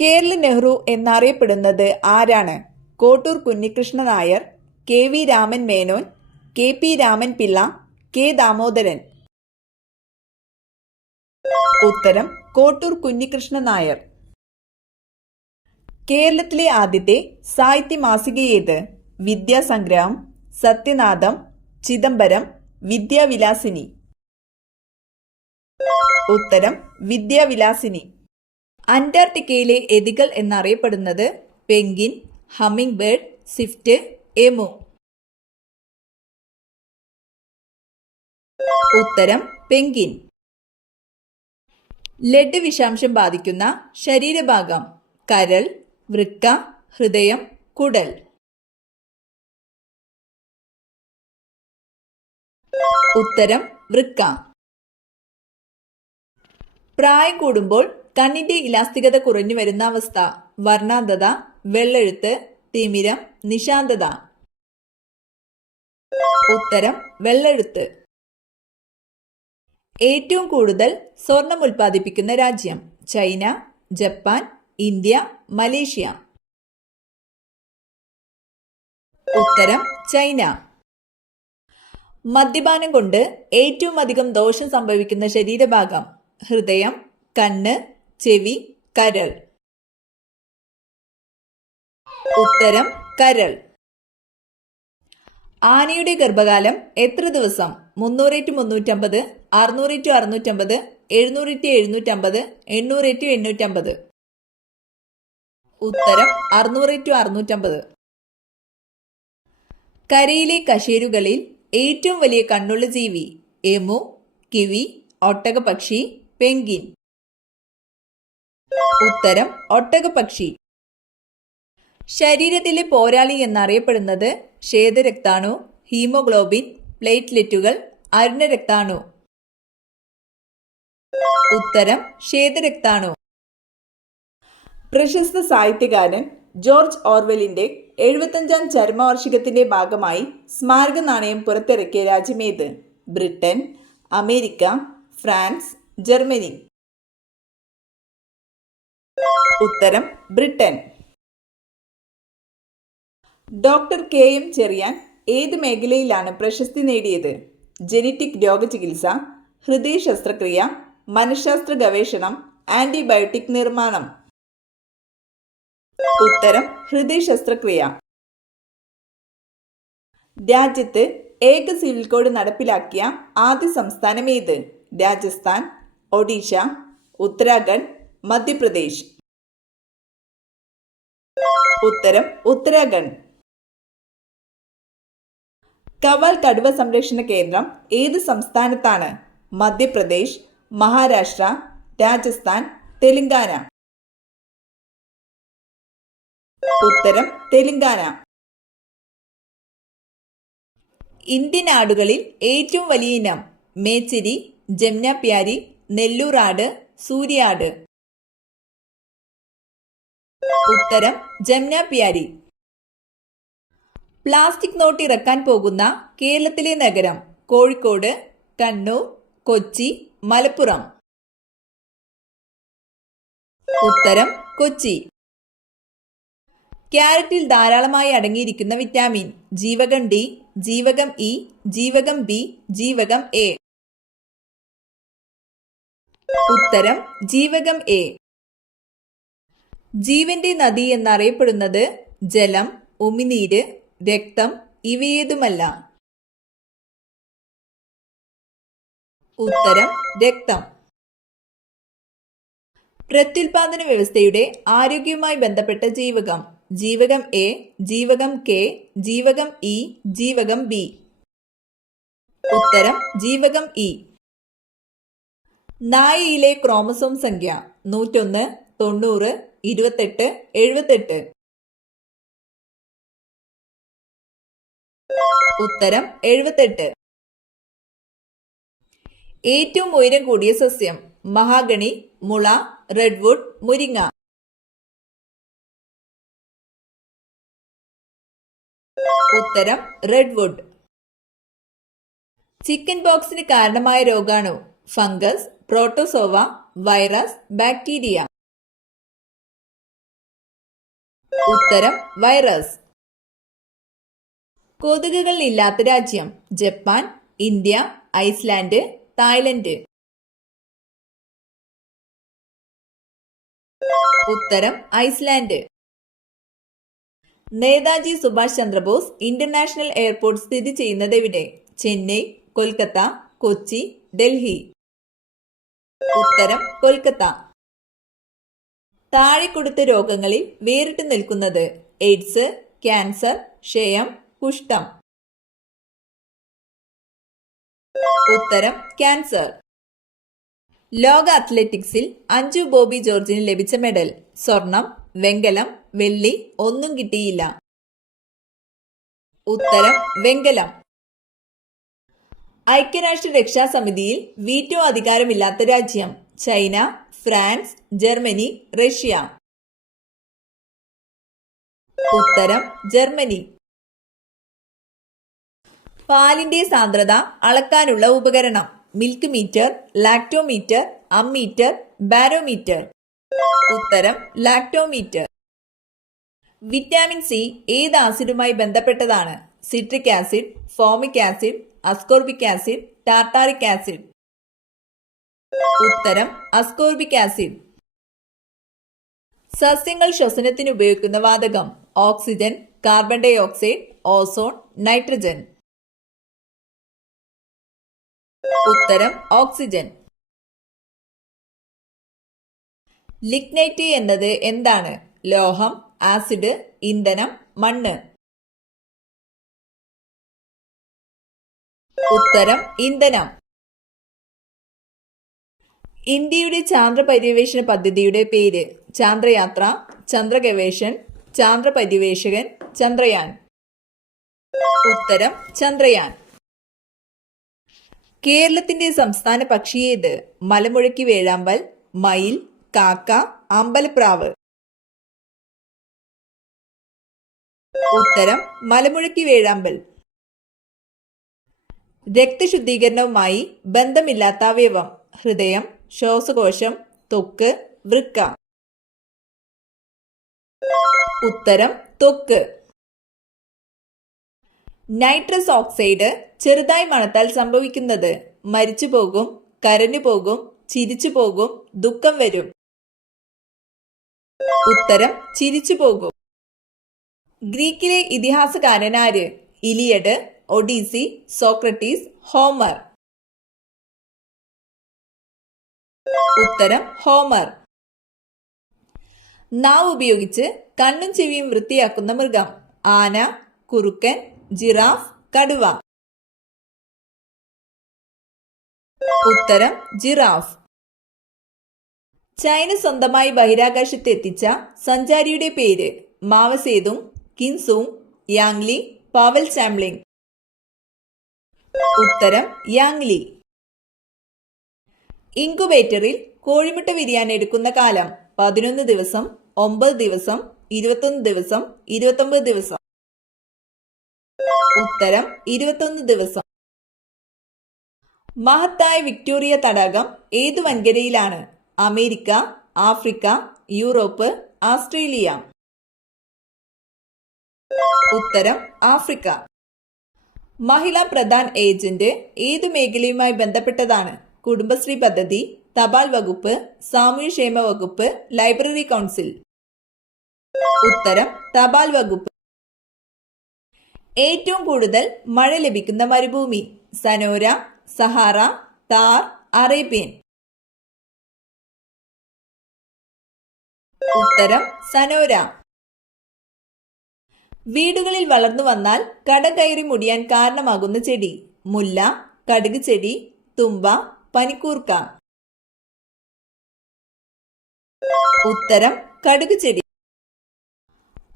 കേരള നെഹ്റു എന്നറിയപ്പെടുന്നത് ആരാണ്? Kottoor Kunhikrishna Nair, K V. Raman Menon, K P. Raman Pillai, K. Damodaran. ഉത്തരം കോട്ടൂർ കുഞ്ഞികൃഷ്ണ നായർ. കേരളത്തിലെ ആദ്യത്തെ സാഹിത്യ മാസിക ഏത്? വിദ്യാസംഗ്രഹം, സത്യനാഥം, ചിദംബരം, വിദ്യാവിലാസിനി. ഉത്തരം വിദ്യാവിലാസിനി. അന്റാർട്ടിക്കയിലെ എതികൾ എന്നറിയപ്പെടുന്നത് penguin, humming bird, Swift, emu. ഉത്തരം പെൻഗ്വിൻ. ലെഡ് വിഷാംശം ബാധിക്കുന്ന ശരീരഭാഗം? കരൾ, വൃക്ക, ഹൃദയം, കുടൽ. ഉത്തരം വൃക്ക. പ്രായം കൂടുമ്പോൾ കണ്ണിന്റെ ഇലാസ്തികത കുറഞ്ഞു വരുന്ന അവസ്ഥ? വർണ്ണാന്ധത, വെള്ളെഴുത്ത്, തിമിരം, നിശാന്തത. ഉത്തരം വെള്ളെഴുത്ത്. ഏറ്റവും കൂടുതൽ സ്വർണം ഉൽപ്പാദിപ്പിക്കുന്ന രാജ്യം? China, Japan, India, Malaysia. ഉത്തരം ചൈന. മദ്യപാനം കൊണ്ട് ഏറ്റവും അധികം ദോഷം സംഭവിക്കുന്ന ശരീരഭാഗം? ഹൃദയം, കണ്ണ്, ചെവി, കരൾ. ഉത്തരം കരൾ. ആനയുടെ ഗർഭകാലം എത്ര ദിവസം? 300-350, 600-650, 700-750, 800-850. ഉത്തരം 600-650. കരയിലെ കശേരുകളിൽ ഏറ്റവും വലിയ കണ്ണുള്ള ജീവി? എമു, കിവി, ഒട്ടകപക്ഷി, പെൻഗ്വിൻ. ഉത്തരം ഒട്ടകപക്ഷി. ശരീരത്തിലെ പോരാളി എന്നറിയപ്പെടുന്നത് ശ്വേതരക്താണു, ഹീമോഗ്ലോബിൻ, പ്ലേറ്റ്ലെറ്റുകൾ, അരുണരക്താണു. ഉത്തരം ശ്വേതരക്താണു. പ്രശസ്ത സാഹിത്യകാരൻ ജോർജ് ഓർവെലിന്റെ 75-ാം ചരമവാർഷികത്തിന്റെ ഭാഗമായി സ്മാരക നാണയം പുറത്തിറക്കിയ രാജ്യമേത്? Britain, America, France, Germany. ഉത്തരം ബ്രിട്ടൻ. Doctor K M. ചെറിയാൻ ഏത് മേഖലയിലാണ് പ്രശസ്തി നേടിയത്? ജനറ്റിക് രോഗചികിത്സ, ഹൃദയ ശസ്ത്രക്രിയ, മനഃശാസ്ത്ര ഗവേഷണം, ആന്റിബയോട്ടിക് നിർമ്മാണം. ഉത്തരം ഹൃദയ ശസ്ത്രക്രിയ. രാജ്യത്ത് ഏക സിവിൽ കോഡ് നടപ്പിലാക്കിയ ആദ്യ സംസ്ഥാനം ഏത്? രാജസ്ഥാൻ, ഒഡീഷ, ഉത്തരാഖണ്ഡ്, മധ്യപ്രദേശ്. ഉത്തരം ഉത്തരാഖണ്ഡ്. കവാൽ കടുവ സംരക്ഷണ കേന്ദ്രം ഏത് സംസ്ഥാനത്താണ്? മധ്യപ്രദേശ്, മഹാരാഷ്ട്ര, രാജസ്ഥാൻ, തെലങ്കാന. ഉത്തരം തെലങ്കാന. ഇന്ത്യൻ ആടുകളിൽ ഏറ്റവും വലിയ ഇനം? മേച്ചിരി, ജംനാപ്യാരി, നെല്ലൂർ ആട്, സൂര്യാട്. ഉത്തരം ജംനാപ്യാരി. പ്ലാസ്റ്റിക് നോട്ട് ഇറക്കാൻ പോകുന്ന കേരളത്തിലെ നഗരം? കോഴിക്കോട്, കണ്ണൂർ, കൊച്ചി, മലപ്പുറം. ഉത്തരം കൊച്ചി. ക്യാരറ്റിൽ ധാരാളമായി അടങ്ങിയിരിക്കുന്ന വിറ്റാമിൻ? ജീവകം ഡി, ജീവകം ഇ, ജീവകം ബി, ജീവകം എ. ഉത്തരം ജീവകം എ. ജീവന്റെ നദി എന്നറിയപ്പെടുന്നത് ജലം, ഉമിനീര്, രക്തം ഇവയേതുമല്ല? ഉത്തരം രക്തം. പ്രത്യുൽപാദന വ്യവസ്ഥയുടെ ആരോഗ്യവുമായി ബന്ധപ്പെട്ട ജീവകം? ജീവകം എ, ജീവകം കെ, ജീവകം ഇ, ജീവകം ബി. ഉത്തരം ജീവകം ഇ. നായയിലെ ക്രോമസോം സംഖ്യ? 101, 90, 28, 78. ഉത്തരം 78. ഏറ്റവും ഉയരം കൂടിയ സസ്യം? മഹാഗണി, മുള, റെഡ്വുഡ്, മുരിങ്ങ. ഉത്തരം റെഡ്വുഡ്. ചിക്കൻ പോക്സിന് കാരണമായ രോഗാണു? Fungus, protozoa, virus, bacteria. ഉത്തരം വൈറസ്. കൊതുകുകൾ ഇല്ലാത്ത രാജ്യം ജപ്പാൻ, ഇന്ത്യ, ഐസ്ലാൻഡ്, തായ്ലൻഡ്. ഉത്തരം Iceland. Netaji Subhash Chandrabose international airport സ്ഥിതി ചെയ്യുന്നത് എവിടെ? ചെന്നൈ, കൊൽക്കത്ത, കൊച്ചി, ഡൽഹി. ഉത്തരം കൊൽക്കത്ത. താഴെ കൊടുത്ത രോഗങ്ങളിൽ വേറിട്ട് നിൽക്കുന്നത് എയ്ഡ്സ്, ക്യാൻസർ, ക്ഷയം, കുഷ്ഠം. ഉത്തരം ക്യാൻസർ. ലോക അത്ലറ്റിക്സിൽ അഞ്ജു ബോബി ജോർജിന് ലഭിച്ച മെഡൽ സ്വർണം, വെങ്കലം, വെള്ളി, ഒന്നും കിട്ടിയില്ല. ഉത്തരം വെങ്കലം. ഐക്യരാഷ്ട്ര രക്ഷാസമിതിയിൽ വീറ്റോ അധികാരമില്ലാത്ത രാജ്യം ചൈന, ഫ്രാൻസ്, ജർമ്മനി, റഷ്യ. ഉത്തരം ജർമ്മനി. പാലിന്റെ സാന്ദ്രത അളക്കാനുള്ള ഉപകരണം milk meter, lactometer, ammeter, barometer. ഉത്തരം ലാക്ടോമീറ്റർ. വിറ്റാമിൻ സി ഏത് ആസിഡുമായി ബന്ധപ്പെട്ടതാണ്? Citric acid, formic acid, ascorbic acid, tartaric acid. ഉത്തരം അസ്കോർബിക് ആസിഡ്. സസ്യങ്ങൾ ശ്വസനത്തിന് ഉപയോഗിക്കുന്ന വാതകം oxygen, carbon dioxide, ozone, nitrogen. ഉത്തരം ഓക്സിജൻ. ലിഗ്നൈറ്റ് എന്നത് എന്താണ്? ലോഹം, ആസിഡ്, ഇന്ധനം, മണ്ണ്. ഉത്തരം ഇന്ധനം. ഇന്ത്യയുടെ ചാന്ദ്ര പര്യവേഷണ പദ്ധതിയുടെ പേര് ചാന്ദ്രയാത്ര, ചന്ദ്രഗവേഷൻ, ചാന്ദ്ര പര്യവേഷകൻ, ചന്ദ്രയാൻ. ഉത്തരം ചന്ദ്രയാൻ. കേരളത്തിന്റെ സംസ്ഥാന പക്ഷി ഏത്? മലമുഴക്കി വേഴാമ്പൽ, മയിൽ, കാക്ക, അമ്പലപ്രാവ്. ഉത്തരം മലമുഴക്കി വേഴാമ്പൽ. രക്തശുദ്ധീകരണവുമായി ബന്ധമില്ലാത്ത അവയവം ഹൃദയം, ശ്വാസകോശം, ത്വക്ക്, വൃക്ക. ഉത്തരം ത്വക്ക്. നൈട്രസ് ഓക്സൈഡ് ചെറുതായി മണത്താൽ സംഭവിക്കുന്നത് മരിച്ചു പോകും, കരഞ്ഞു പോകും, ചിരിച്ചു പോകും, ദുഃഖം വരും. ഉത്തരം ചിരിച്ചു പോകും. ഗ്രീക്കിലെ ഇതിഹാസകാരൻ ആര്? Iliad, Odyssey, Socrates, Homer. ഉത്തരം ഹോമർ. നാവ് ഉപയോഗിച്ച് കണ്ണും ചെവിയും വൃത്തിയാക്കുന്ന മൃഗം ആന, കുറുക്കൻ, ജിറാഫ്, കടുവ. ഉത്തരം ജിറാഫ്. ചൈന സ്വന്തമായി ബഹിരാകാശത്ത് എത്തിച്ച സഞ്ചാരിയുടെ പേര് മാവസേതുങ്, കിൻസൂങ്, യാങ്ലി, പാവൽ ചാംലിംഗ്. ഉത്തരം യാങ്ലി. ഇൻകുബേറ്ററിൽ കോഴിമുട്ട വിരിയാൻ എടുക്കുന്ന കാലം 11 ദിവസം, 9 ദിവസം, 21 ദിവസം, 29 ദിവസം. ഉത്തരം 21 ദിവസം. മഹത്തായ വിക്ടോറിയ തടാകം ഏതു വൻകരയിലാണ്? America, Africa, Europe, Australia. ഉത്തരം ആഫ്രിക്ക. മഹിളാ പ്രധാൻ ഏജന്റ് ഏതു മേഖലയുമായി ബന്ധപ്പെട്ടതാണ്? കുടുംബശ്രീ പദ്ധതി, തപാൽ വകുപ്പ്, സാമൂഹ്യക്ഷേമ വകുപ്പ്, ലൈബ്രറി കൗൺസിൽ. ഉത്തരം തപാൽ വകുപ്പ്. ഏറ്റവും കൂടുതൽ മഴ ലഭിക്കുന്ന മരുഭൂമി സനോര, സഹാറ, താർ, അറേബ്യൻ. ഉത്തരം സനോര. വീടുകളിൽ വളർന്നു വന്നാൽ കട കയറി മുടിയാൻ കാരണമാകുന്ന ചെടി മുല്ല, കടുക് ചെടി, തുമ്പ, പനിക്കൂർക്ക. ഉത്തരം കടുക് ചെടി.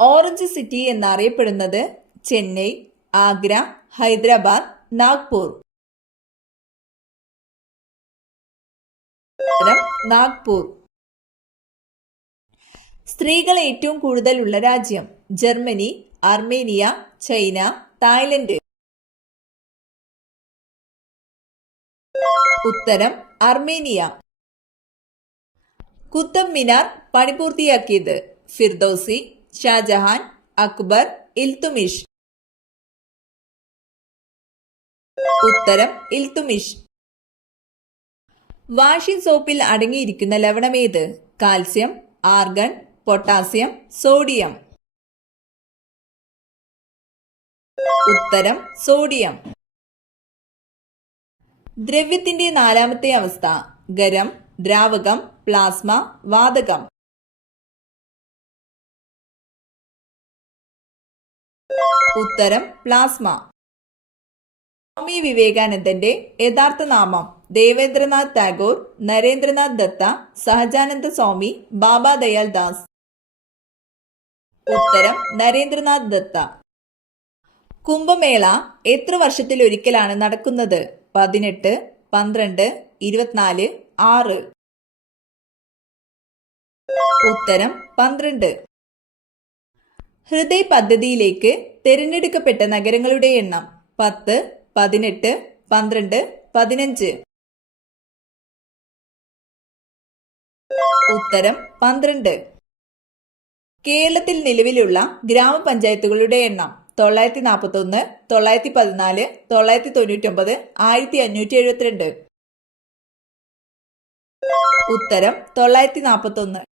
ഓറഞ്ച് സിറ്റി എന്നറിയപ്പെടുന്നത് ചെന്നൈ, ആഗ്ര, ഹൈദരാബാദ്, നാഗ്പൂർ. നാഗ്പൂർ. സ്ത്രീകൾ ഏറ്റവും കൂടുതൽ ഉള്ള രാജ്യം ജർമ്മനി, അർമേനിയ, ചൈന, തായ്ലൻഡ്. ഉത്തരം അർമേനിയ. കുത്തബ് മിനാർ പണി പൂർത്തിയാക്കിയത് ഫിർദൌസി, ഷാജഹാൻ, അക്ബർ, ഇൽത്തുമിഷ്. ഉത്തരം ഇൽത്തുമിഷ്. വാഷിംഗ് സോപ്പിൽ അടങ്ങിയിരിക്കുന്ന ലവണമേത്? Calcium, argon, potassium, sodium. ഉത്തരം സോഡിയം. ദ്രവ്യത്തിന്റെ നാലാമത്തെ അവസ്ഥ? ഖരം, ദ്രാവകം, പ്ലാസ്മ, വാതകം. ഉത്തരം പ്ലാസ്മ. സ്വാമി വിവേകാനന്ദന്റെ യഥാർത്ഥ നാമം? ദേവേന്ദ്രനാഥ് ടാഗോർ, നരേന്ദ്രനാഥ് ദത്ത, സഹജാനന്ദ സ്വാമി, ബാബ ദയാൽ ദാസ്. ഉത്തരം നരേന്ദ്രനാഥ് ദത്ത. കുംഭമേള എത്ര വർഷത്തിലൊരിക്കലാണ് നടക്കുന്നത്? 18, 12, 24, 6. ഉത്തരം 12. ഹൃദയ് പദ്ധതിയിലേക്ക് തിരഞ്ഞെടുക്കപ്പെട്ട നഗരങ്ങളുടെ എണ്ണം? 10, 18, 12, 15. ഉത്തരം 12. കേരളത്തിൽ നിലവിലുള്ള ഗ്രാമപഞ്ചായത്തുകളുടെ എണ്ണം? 941, 914, 999, 1572. ഉത്തരം 941.